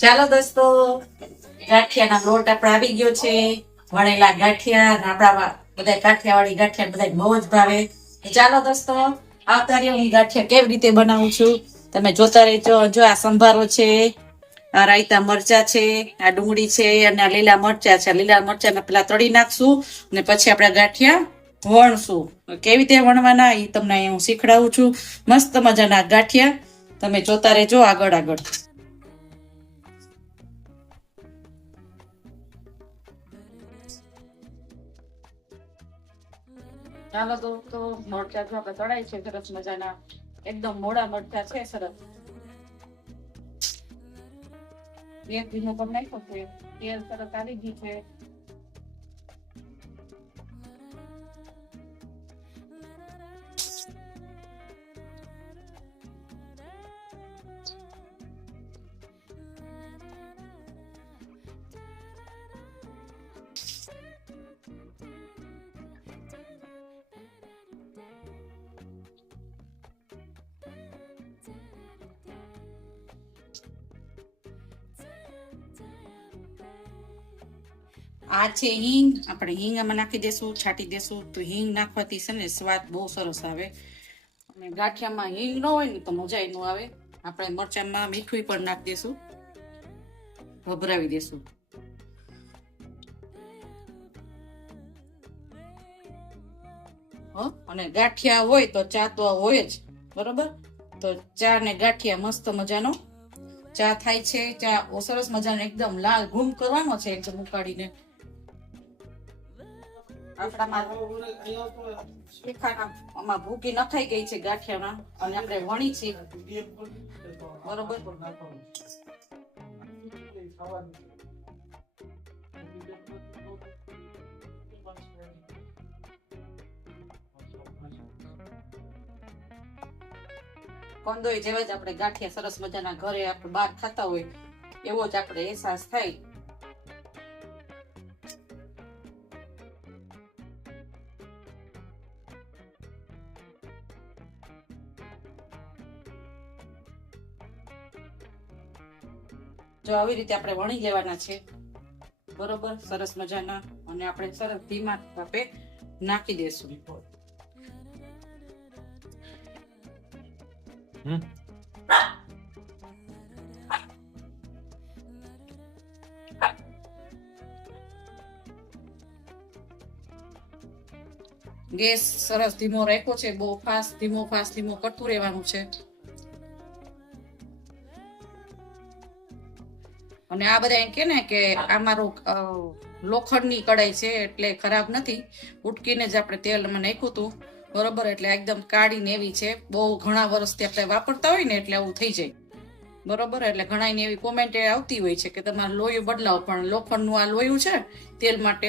ચાલો દોસ્તો, ગાંઠિયાના લોટ આપણે આવી ગયો છે. વણેલા ગાંઠિયા આપણા બધા ગાંઠિયાવાળી ગાંઠિયા બધા બહુ જ ભાવે. ચાલો દોસ્તો આવતા હું ગાંઠિયા કેવી રીતે બનાવું છું? તમે જોતા રહેજો. જો આ સંભારો છે, આ રાયતા મરચા છે, આ ડુંગળી છે અને આ લીલા મરચા છે. લીલા મરચા પેલા તળી નાખશું અને પછી આપણે ગાંઠિયા વણશું. કેવી રીતે વણવાના એ તમને હું શીખડાવું છું. મસ્ત મજાના ગાંઠિયા. તમે જોતા રહેજો આગળ આગળ. ચાલો તો તો મરચા જો આપણે તળાય છે, સરસ મજાના. એકદમ મોડા મરચા છે, સરસ. એક ધીમો પણ નાખ્યો છે, તેલ સરસ આવી ગયું છે. આ છે હિંગ. આપણે હિંગ આમાં નાખી દેશું, છાંટી દેશું. તો હિંગ નાખવાથી છે ને સ્વાદ બહુ સરસ આવે. અને ગાંઠિયામાં હિંગ ન હોય ને તો મજા ન આવે. આપણે મરચાંમાં મીઠું પણ નાખી દેશું. ભભરાવી દેશું. અને ગાંઠિયા હોય તો ચા તો હોય જ, બરોબર? તો ચા ને ગાંઠિયા મસ્ત મજાનો. ચા થાય છે, ચા સરસ મજાનો, એકદમ લાલ, ઘૂમ કરવાનો છે, એકદમ ઉકાળીને. આપણામાં ભૂકી નખાઈ ગઈ છે ગાંઠિયામાં. અને આપણે વણી છે બરોબર. કંદોય જેવા જ આપણે ગાંઠિયા સરસ મજાના ઘરે આપણે બહાર ખાતા હોય એવો જ આપણે અહેસાસ થાય. જો આવી રીતે આપણે વણી લેવાના છે. બરોબર? સરસ મજાના. અને આપણે સરસ ધીમા તાપે નાખી દેશું. ગેસ સરસ ધીમો રાખ્યો છે. બહુ ફાસ્ટ ધીમો ફાસ્ટ ધીમો કરતું રહેવાનું છે. અને આ બધા એમ કે ને કે આ મારું લોખંડની કડાઈ છે એટલે ખરાબ નથી. ઉટકીને જ આપણે તેલમાં નાખ્યું હતું. બરોબર? એટલે એકદમ કાળી ને એવી છે. બહુ ઘણા વર્ષથી આપણે વાપરતા હોય ને એટલે આવું થઈ જાય. બરોબર? એટલે ઘણા એવી કોમેન્ટ આવતી હોય છે કે તમારે લોહી બદલાવો, પણ લોખંડનું આ લોહી છે તેલ માટે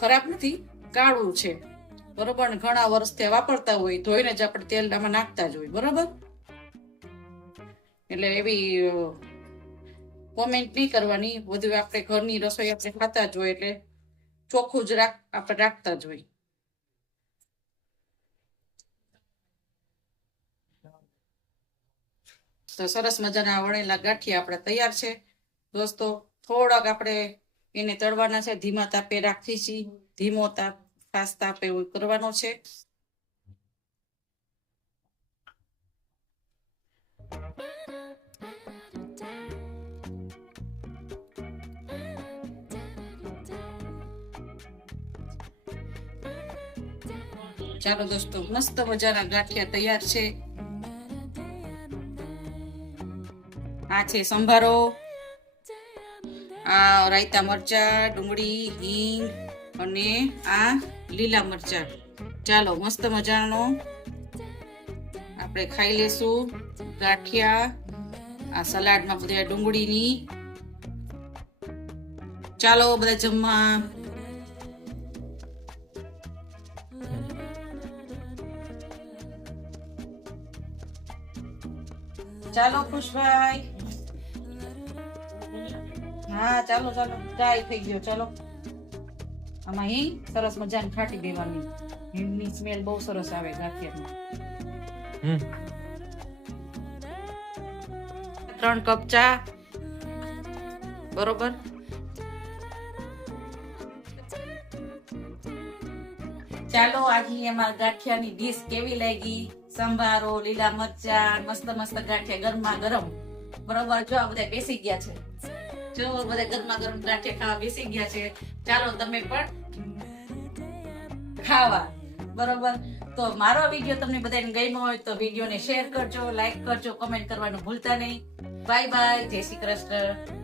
ખરાબ નથી, કાળું છે. બરોબર? ને ઘણા વર્ષથી વાપરતા હોય, ધોઈને જ આપણે તેલ આમાં નાખતા જ હોય. બરોબર? એટલે એવી કોમેન્ટ નહીં કરવાની. વધુ આપણે ઘરની રસોઈ આપણે ખાતા જ હોય એટલે ચોખ્ખું જ રાખ, આપણે રાખતા જ હોય. તો સરસ મજાના વણેલા ગાંઠિયા આપણે તૈયાર છે. દોસ્તો, થોડાક આપણે એને તળવાના છે. ધીમા તાપે રાખી છીએ ધીમો તાપ ખાસ તાપે કરવાનો છે. ચાલો દોસ્તો, મસ્ત મજાના ગાંઠિયા તૈયાર છે. આ છે સંભારો, આ રાયતા મરચા, ડુંગળી, હિંગ અને આ લીલા મરચા. ચાલો, મસ્ત મજાનો આપણે ખાઈ લેશું ગાંઠિયા, આ સલાડમાં બધા ડુંગળીની. ચાલો, બધા જમવા. ચાલો ખુશભાઈ. હા ચાલો ચાલો. ચાય થઈ ગયો ચાલો. આમાં હિંગ સરસ મજાની ખાટી દેવાની. હિંગની સ્મેલ બહુ સરસ આવે ગાંઠિયામાં. ત્રણ કપ ચા. બરોબર? ચાલો આજે અમારા ગાંઠિયાની ડીશ કેવી લાગી? સંભારો, લીલા મરચા, મસ્ત મસ્ત ગાંઠિયા ગરમા ગરમ. બરોબર? જો આ બધા બેસી ગયા છે. જો બધા ગરમા ગરમ ગાંઠિયા ખાવા બેસી ગયા છે. ચાલો તમે પણ ખાવા. બરોબર? તો મારો વીડિયો તમને બધાને ગમ્યો હોય તો વિડીયોને શેર કરજો, લાઈક કરજો, કમેન્ટ કરવાનું ભૂલતા નહીં. Bye bye. જય શ્રી કૃષ્ણ.